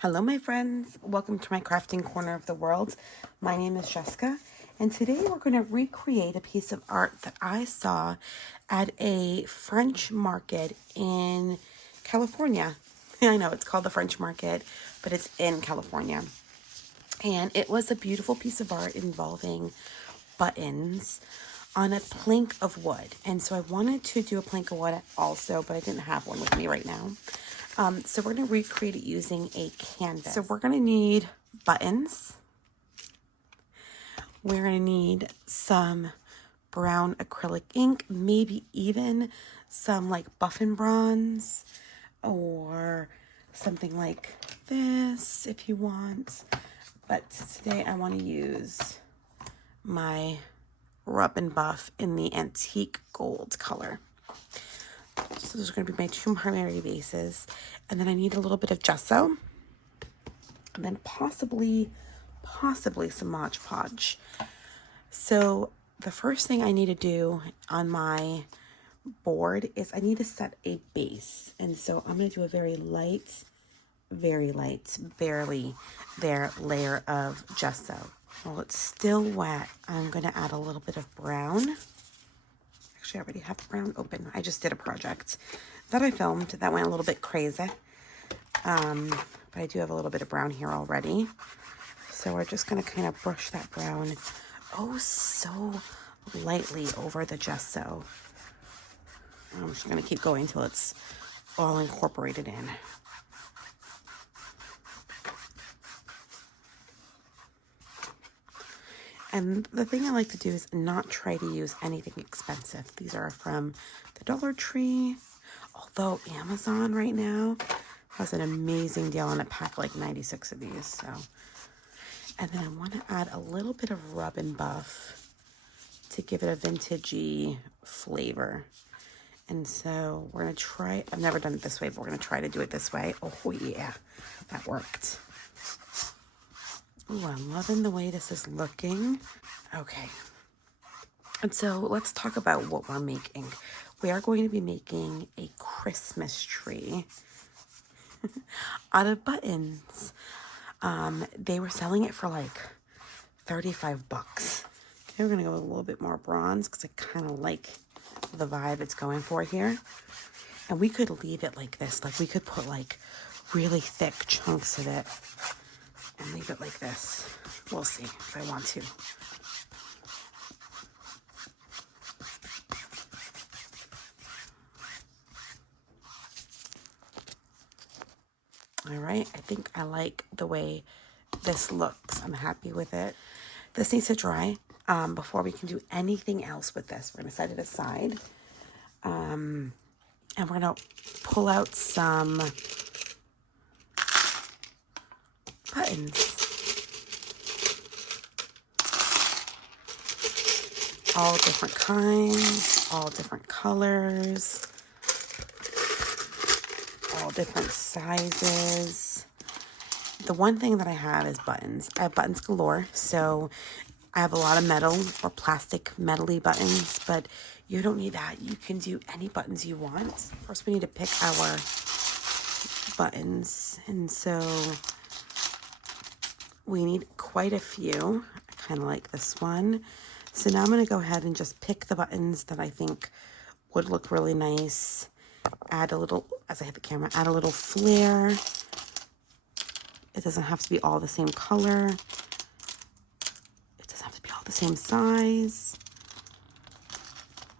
Hello, my friends. Welcome to my crafting corner of the world. My name is Jessica, and today we're going to recreate a piece of art that I saw at a French market in California. I know it's called the French market, but it's in California. And it was a beautiful piece of art involving buttons on a plank of wood. And so I wanted to do a plank of wood also, but I didn't have one with me right now. So we're going to recreate it using a canvas. So we're going to need buttons. We're going to need some brown acrylic ink, maybe even some like buff and bronze or something like this if you want. But today I want to use my rub and buff in the antique gold color. So those are going to be my two primary bases. And then I need a little bit of gesso. And then possibly some Mod Podge. So the first thing I need to do on my board is I need to set a base. And so I'm going to do a very light, barely there layer of gesso. While it's still wet, I'm going to add a little bit of brown. Actually, I already have brown open. I just did a project that I filmed that went a little bit crazy. But I do have a little bit of brown here already. So we're just going to kind of brush that brown so lightly over the gesso. I'm just going to keep going until it's all incorporated in. And the thing I like to do is not try to use anything expensive. These are from the Dollar Tree, although Amazon right now has an amazing deal on a pack, like 96 of these. So, and then I want to add a little bit of rub and buff to give it a vintagey flavor. And so we're going to try, I've never done it this way, but we're going to try to do it this way. Oh yeah, that worked. Ooh, I'm loving the way this is looking. Okay. And so let's talk about what we're making. We are going to be making a Christmas tree out of buttons. They were selling it for like 35 bucks. Okay, we're going to go with a little bit more bronze because I kind of like the vibe it's going for here. And we could leave it like this. Like we could put like really thick chunks of it and leave it like this. We'll see if I want to. All right, I think I like the way this looks. I'm happy with it. This needs to dry before we can do anything else with this. We're gonna set it aside. And we're gonna pull out some buttons. All different kinds, all different colors, all different sizes. The one thing that I have is buttons. I have buttons galore, so I have a lot of metal or plastic metally buttons, but you don't need that. You can do any buttons you want. First, we need to pick our buttons, and so we need quite a few. I kind of like this one. So now I'm going to go ahead and just pick the buttons that I think would look really nice. Add a little, as I hit the camera, add a little flare. It doesn't have to be all the same color. It doesn't have to be all the same size.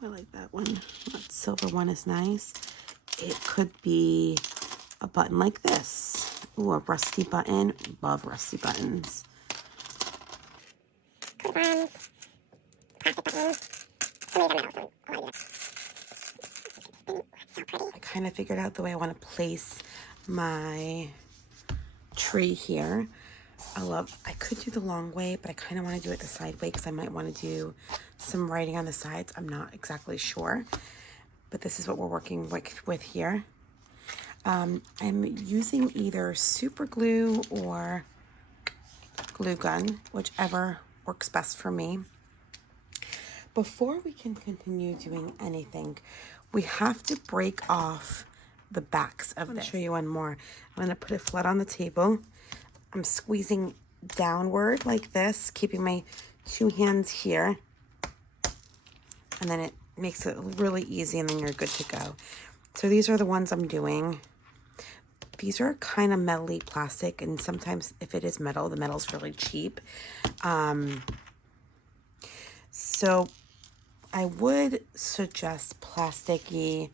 I like that one. That silver one is nice. It could be a button like this. Ooh, a rusty button. Love rusty buttons. I kind of figured out the way I want to place my tree here. I could do the long way, but I kind of want to do it the side way because I might want to do some writing on the sides. I'm not exactly sure, but this is what we're working with here. I'm using either super glue or glue gun, whichever works best for me. Before we can continue doing anything, we have to break off the backs of this. I'm going to show you one more. I'm going to put it flat on the table. I'm squeezing downward like this, keeping my 2 hands here. And then it makes it really easy, and then you're good to go. So these are the ones I'm doing. These are kind of metally plastic, and sometimes if it is metal, the metal's really cheap. So I would suggest plasticky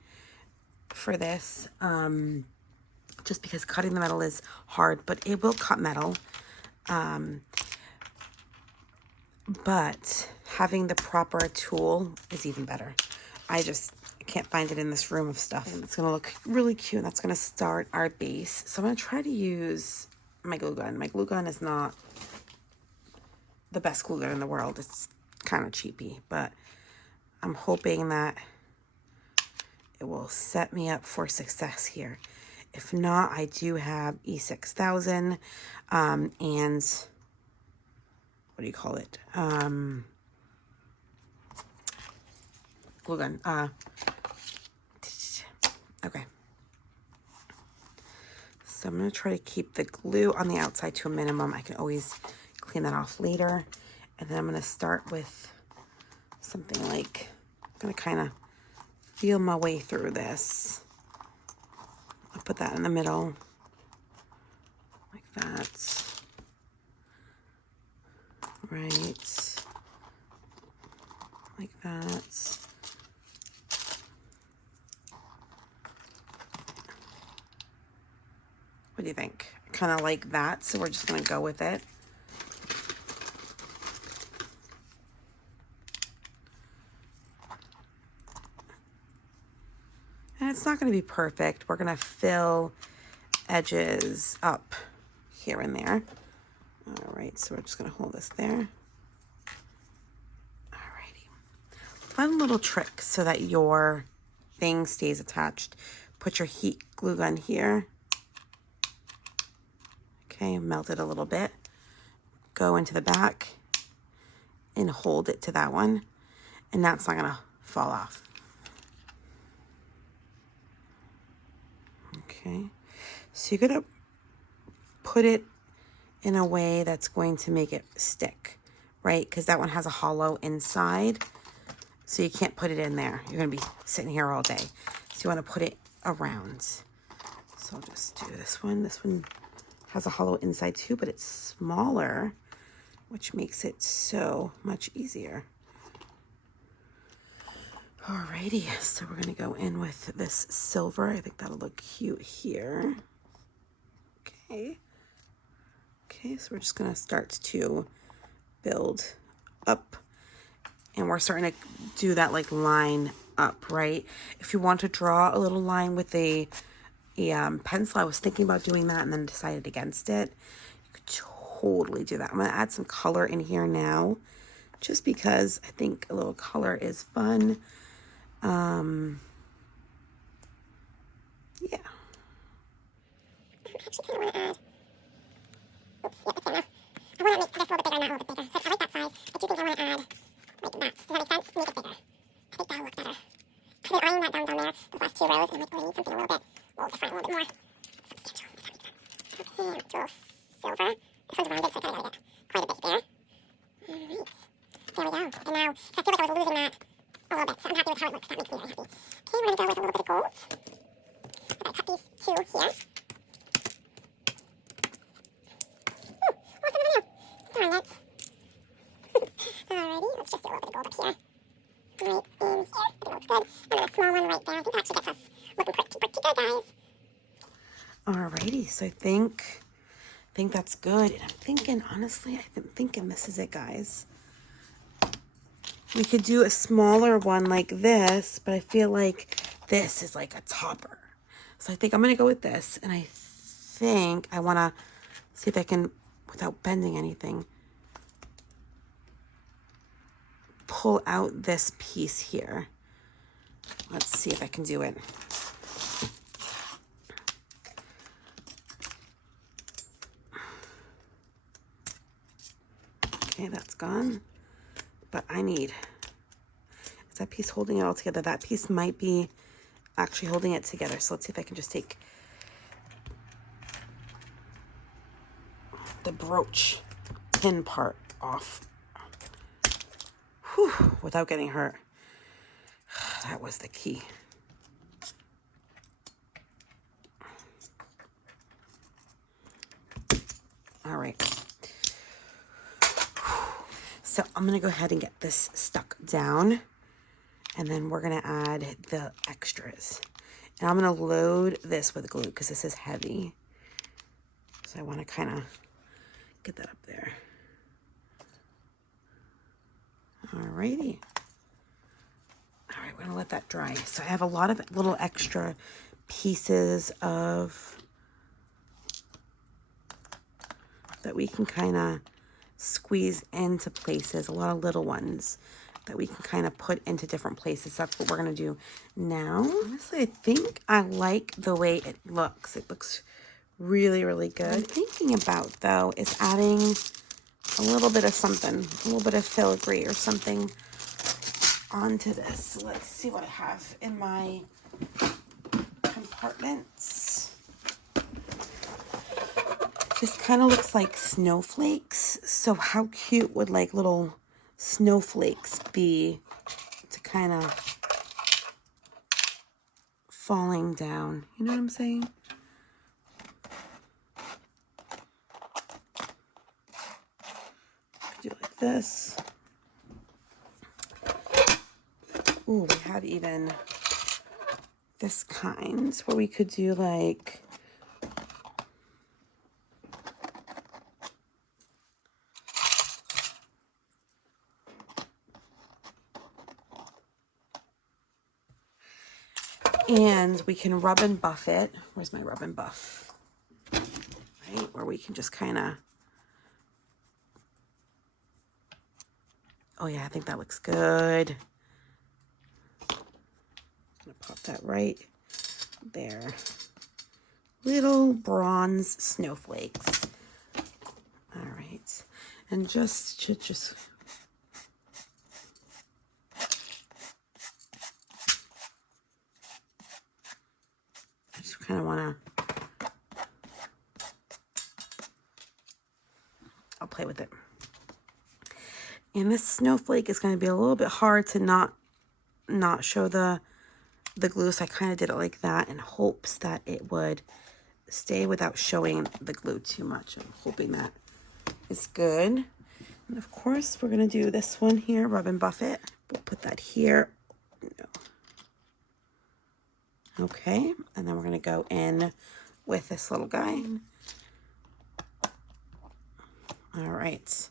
for this, just because cutting the metal is hard, but it will cut metal. But having the proper tool is even better. I can't find it in this room of stuff. And it's going to look really cute. And that's going to start our base. So I'm going to try to use my glue gun. My glue gun is not the best glue gun in the world. It's kind of cheapy, but I'm hoping that it will set me up for success here. If not, I do have E6000 and what do you call it? Glue gun. Okay. So I'm going to try to keep the glue on the outside to a minimum. I can always clean that off later. And then I'm going to start with something like, I'm going to kind of feel my way through this. I'll put that in the middle, like that. Right. Like that. What do you think? Kind of like that, so we're just going to go with it. And it's not going to be perfect. We're going to fill edges up here and there. All right, so we're just going to hold this there. Alrighty. Fun little trick so that your thing stays attached. Put your heat glue gun here. Okay, melt it a little bit. Go into the back and hold it to that one. And that's not going to fall off. Okay, so you're going to put it in a way that's going to make it stick, right? Because that one has a hollow inside, so you can't put it in there. You're going to be sitting here all day. So you want to put it around. So I'll just do this one. This one has a hollow inside too, but it's smaller, which makes it so much easier. Alrighty, so we're gonna go in with this silver. I think that'll look cute here. Okay. Okay, so we're just gonna start to build up, and we're starting to do that like line up, right? If you want to draw a little line with a pencil, I was thinking about doing that and then decided against it. You could totally do that. I'm gonna add some color in here now, just because I think a little color is fun. Yeah. Actually kind of want to add, oops, yeah, that's enough. I want to make this a little bit bigger, not a little bit bigger. So I like that size. I do think I want to add like that. Does that make sense? Make it bigger. I think that'll look better. I've been eyeing that down there, those last 2 rows, and I'm like, oh, I need something a little bit different, a little bit more substantial, if that makes sense. Okay, let's do a little silver. This one's rounded, so I gotta get quite a bit there. Alright. There we go. And now, I feel like I was losing that a little bit, so I'm happy with how it looks. That makes me really happy. Okay, we're gonna go with a little bit of gold. I'm gonna cut these 2 here. Lost another nail. Darn it. Alrighty, let's just do a little bit of gold up here. Right in here. I think that looks good. And then a small one right there. I think that actually gets us looking pretty good, guys. Alrighty, so I think that's good. And I'm thinking, honestly, I'm thinking this is it, guys. We could do a smaller one like this, but I feel like this is like a topper. So I think I'm going to go with this. And I think I want to see if I can, without bending anything, pull out this piece here. Let's see if I can do it. Okay, that's gone. But I need, is that piece holding it all together? That piece might be actually holding it together. So let's see if I can just take the brooch pin part off. Whew, without getting hurt. That was the key. All right. So I'm going to go ahead and get this stuck down. And then we're going to add the extras. And I'm going to load this with glue because this is heavy. So I want to kind of get that up there. Alrighty. All right, we're going to let that dry. So I have a lot of little extra pieces of that we can kind of squeeze into places, a lot of little ones that we can kind of put into different places. That's what we're going to do now. Honestly, I think I like the way it looks. It looks really, really good. What I'm thinking about, though, is adding a little bit of something, a little bit of filigree or something onto this. So let's see what I have in my compartments. This kind of looks like snowflakes. So how cute would like little snowflakes be to kind of falling down? You know what I'm saying? Do like this. Ooh, we have even this kind where we could do like and we can rub and buff it. Where's my rub and buff? Right, where we can just kind of, oh yeah, I think that looks good. I'm gonna pop that right there. Little bronze snowflakes. All right, and just I just kind of want to, I'll play with it. And this snowflake is going to be a little bit hard to not show the glue, so I kind of did it like that in hopes that it would stay without showing the glue too much. I'm hoping that is good. And of course, we're going to do this one here, rub and buff it. We'll put that here. No. Okay, and then we're going to go in with this little guy. All right.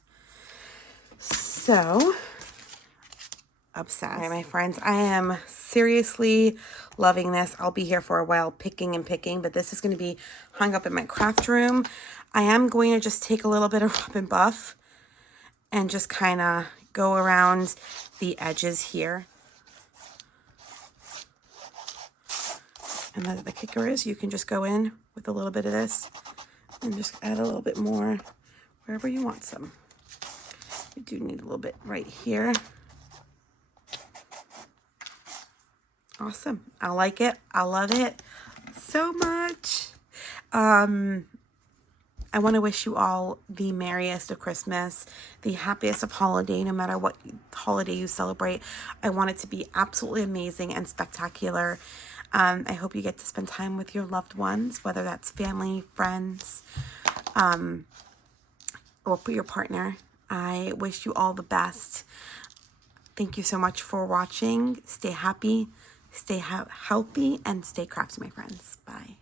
So, obsessed. All right, my friends, I am seriously loving this. I'll be here for a while picking and picking, but this is going to be hung up in my craft room. I am going to just take a little bit of rub and buff and just kind of go around the edges here. And the kicker is you can just go in with a little bit of this and just add a little bit more wherever you want some. We do need a little bit right here. Awesome. I like it. I love it so much. I want to wish you all the merriest of Christmas, the happiest of holiday, no matter what holiday you celebrate. I want it to be absolutely amazing and spectacular. I hope you get to spend time with your loved ones, whether that's family, friends, or for your partner. I wish you all the best. Thank you so much for watching. Stay happy, stay healthy, and stay crafty, my friends. Bye.